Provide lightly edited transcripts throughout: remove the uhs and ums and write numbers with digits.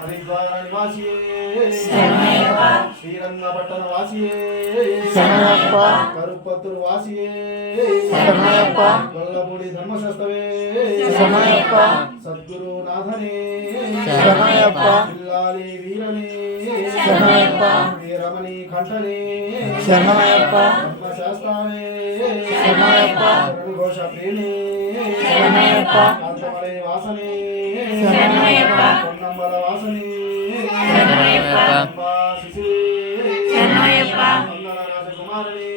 हरिद्वार निवासिये श्रीरंगपट्टण वासिये करुपत्तूर वासिये गोल्लपूडी धर्मशास्त्रवे सद्गुरुनाथने पिल्लाली वीरने वीरमणि कंठने धर्मशास्त्रावे शरणघोष प्रेणे कांतमले वासने పొన్నమ్మల వాసని మంగళ రాజకుమారుని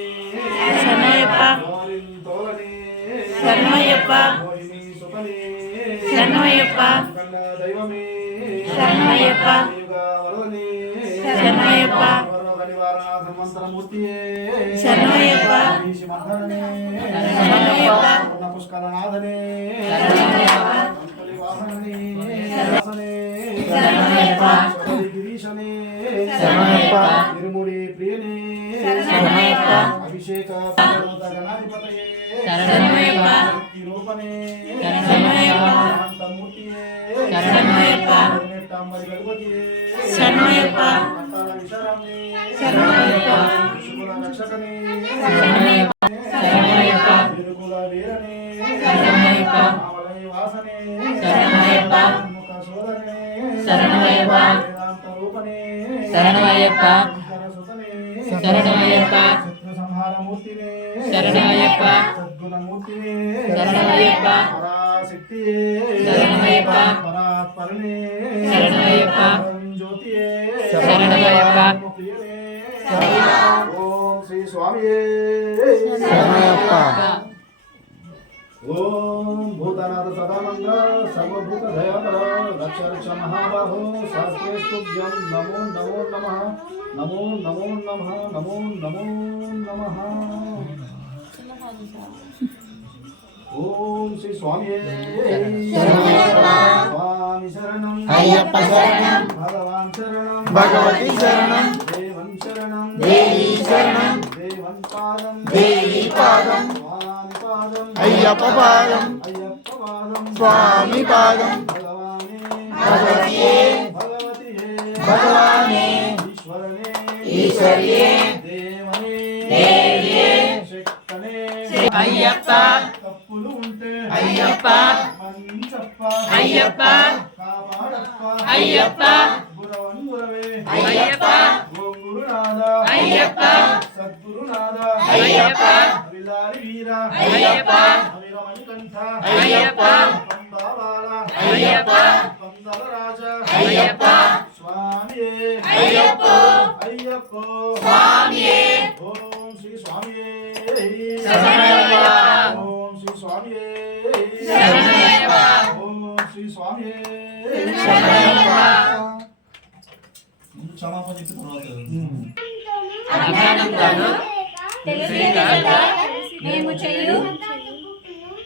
మోహిని సుతని దైవమే యుగ వరదని నివారణ మంత్రమూర్తియే పుష్కరనాథనే गिरीशने निर्मुड़ी प्रियने अभिषेक गणाधिपतये रूपने शांतमूर्तिये नेट्टांबरी गणपतिये विशारामने शुकुल रक्षकने विरुकुल वीरने मावलय वासने मुख सोदरने वेदांत रूपने शरणमय्यप्प शरणमय्यप्प शत्रु संहार मूर्तिने शरणमय्यप्प सद्गुण मूर्तिने शरणमय्यप्प पराशक्तिये शरणमय्यप्प परात्परने शरणमय्यप्प ज्योतिये शरणमय्यप्प प्रियने ओम श्री स्वामिये शरणमय्यप्प ओम भूतनाथ सदानंद सर्वभूत दयापर रक्ष रक्ष महाबाहो शास्त्रेस्तुभ्यं नमो नमो नमः नमो नमो नमः नमो नमो नमः ओम श्री स्वामी स्वामी शरणं अय्यप्प शरणं भगवान शरणं भगवती शरणं देवं शरणं देवी शरणं देवं पादं देवी पादं स्वामी पादं अय्यप्प पादं अय्यप्प पादं स्वामी पादं भगवाने भगवतिये भगवतिये भगवाने ईश्वरने ईश्वरिये देवने देविये शक्तने अय्यप्प तप्पुलु उंटे अय्यप्प मंचप्प अय्यप्प कापाडप्प अय्यप्प गुरवन्गुरवे अय्यप्प ओम गुरुनाथ अय्यप्प सद्गुरुनाथ अय्यप्प विलारी वीरा अय्यप्प वीरमणिकंठ अय्यप्प पंबाबाल अय्यप्प पंदलराज अय्यप्प स्वामिये अय्यप्प अय्यप्प स्वामिये ओम श्री स्वामिये शरणमय्यप्प ओम श्री स्वामिये शरणमय्यप्प ओम श्री स्वामिये शरणमय्यप्प ముందు క్షమాపణ చెప్పిన తర్వాత అజ్ఞానంతోను తెలియక మేము చేయు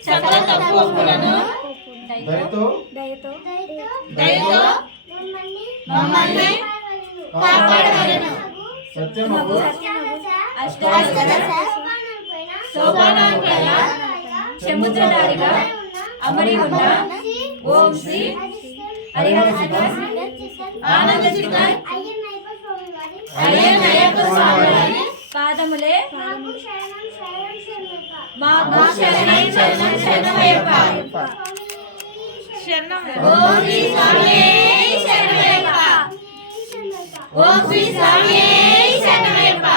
సకల తప్పులను దయతో మమ్మల్ని కాపాడవలెను. సత్యమగు అష్టాదశ సోపానాలపైన సముద్రధారిగా అమరి ఉన్న ఓం శ్రీ హరిహర ఆనంద చిత్తర్ అయ్యప్ప స్వామి వారి పాదములే మాకు శరణం శరణం శరణమయ్యప్ప. ఓం శ్రీ స్వామి శరణమయ్యప్ప. ఓం శ్రీ స్వామి శరణమయ్యప్ప.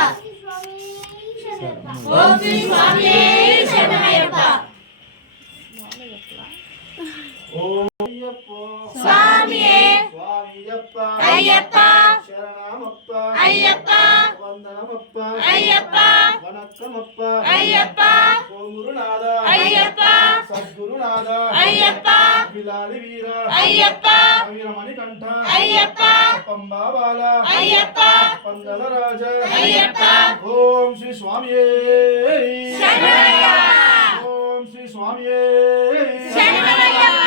ఓం శ్రీ స్వామి శరణమయ్యప్ప. ఓం అయ్యప్ప స్వామియే స్వామియప్ప అయ్యప్ప శరణమప్ప అయ్యప్ప వందనమప్ప అయ్యప్ప వణక్కమప్ప అయ్యప్ప ఓం గురునాథ అయ్యప్ప సద్గురునాథ అయ్యప్ప విలాలి వీర అయ్యప్ప వీరమణికంఠ అయ్యప్ప పంబాబాల అయ్యప్ప పందల రాజ అయ్యప్ప ఓం శ్రీ స్వామియే శరణమయ్యప్ప. ఓం శ్రీ స్వామియే శరణమయ్యప్ప.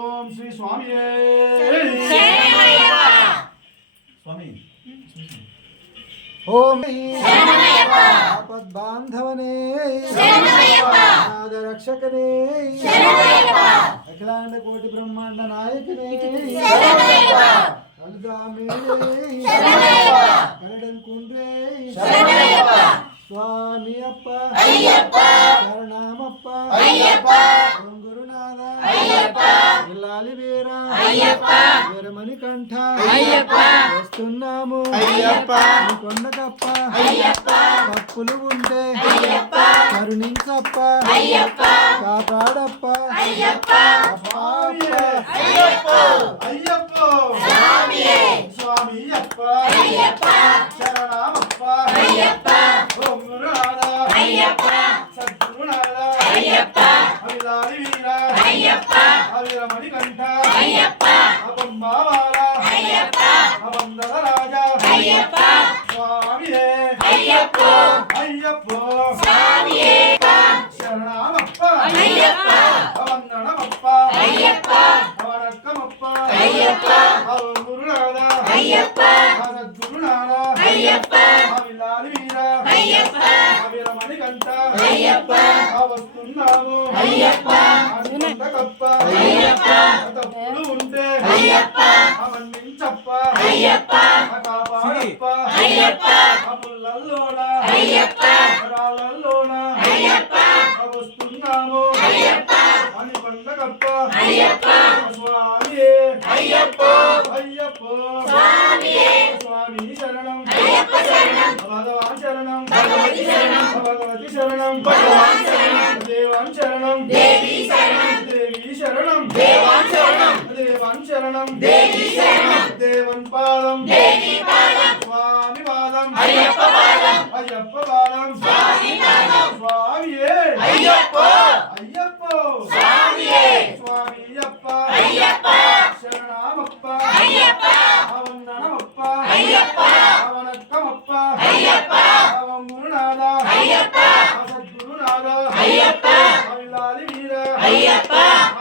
ఓం శ్రీ స్వామియే శరణమయ్యప్ప. స్వామి ఓం శరణమయ్యప్ప. ఆపద్బాంధవనే శరణమయ్యప్ప. రక్షకనే శరణమయ్యప్ప. అఖిలాండ కోటి బ్రహ్మాండ నాయకనే శరణమయ్యప్ప. சிந்தாமேடே சரணமையப்பா. கரடன் குன்றே சரணமையப்பா. சுவாமி அப்பா ஐயப்பா. சரணாமப்பா ஐயப்பா. ஓம் குருநாத ஐயப்பா. ఇల్లాలి వీరా అయ్యప్పా. వీరమణి కంఠ అయ్యప్పా. వస్తున్నాము అయ్యప్పా. నీ కొండకప్ప అయ్యప్పా. తప్పులు ఉంటే అయ్యప్పా. కరుణించప్ప అయ్యప్పా. కాపాడప్ప అయ్యప్పా. అప్ప అయ్యప్పో. అయ్యప్పో స్వామియే. స్వామి అప్ప అయ్యప్పా. శరణమప్ప అయ్యప్పా. ఓం గురునాథ అయ్యప్పా. సద్గురునాథ అయ్యప్పా. అవిలాలి వీర అయ్యప్పా. అవిరమణి కంఠ అయ్యప్పా. అపంబావాల అయ్యప్పా. అవందల రాజా అయ్యప్పా. స్వామియే అయ్యప్పో. అయ్యప్పో స్వామియే. శరణమప్ప అయ్యప్పా. అవందనమప్ప అయ్యప్పా. అవనక్కమప్ప అయ్యప్పా. ఓం గురునాథ అయ్యప్పా. సద్గురునాథ అయ్యప్పా. అవిలాలి వీర అయ్యప్పా. అవిరమణి కంఠ అయ్యప్పా. వస్తున్నాము అయ్యప్పా. అనుకుంటకప్ప అయ్యప్పా. తప్పులు ఉంటే అయ్యప్పా. అవన్నించప్ప అయ్యప్పా. కాపాడప్ప అయ్యప్పా. అములల్లోన అయ్యప్పా. వరాలల్లోన అయ్యప్పా. వస్తున్నాము అయ్యప్పా. అనుకుంటకప్ప అయ్యప్పా. స్వామియే అయ్యప్పో. అయ్యప్పో స్వామియే. స్వామి శరణం అయ్యప్ప శరణం. భగవాన్ శరణం భగవతి శరణం. భగవతి శరణం భగవాన్ శరణం. దేవాన్ శరణం దేవి శరణం. దేవి శరణం దేవాన్ శరణం. దేవాన్ శరణం దేవి శరణం. దేవన్ పాదం దేవి పాదం. స్వామి పాదం అయ్యప్ప పాదం. అయ్యప్ప పాదం స్వామి పాదం. స్వామియే అయ్యప్పో. అయ్యప్పో స్వామియే. స్వామి అప్ప అయ్యప్ప. శరణమప్ప అయ్యప్ప. అవందనమప్ప అయ్యప్ప. అవనక్కమప్ప అయ్యప్ప. అవం గురునాథ అయ్యప్ప. సద్గురునాథ అయ్యప్ప. అవిలాలి వీర అయ్యప్ప.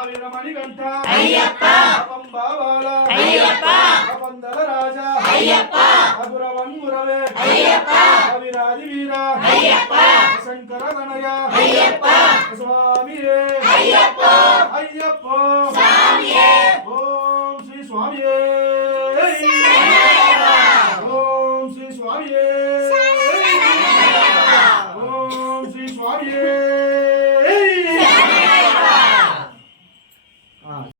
అవిరమణి కంఠ అయ్యప్ప. అవంబావాల అయ్యప్ప. అవందల రాజా అయ్యప్ప. అగురవన్ గురవే అయ్యప్ప. అవిరాది వీర అయ్యప్ప. శంకర గణయ అయ్యప్ప. స్వామియే అయ్యప్పో. అయ్యప్పో స్వామియే. ఓం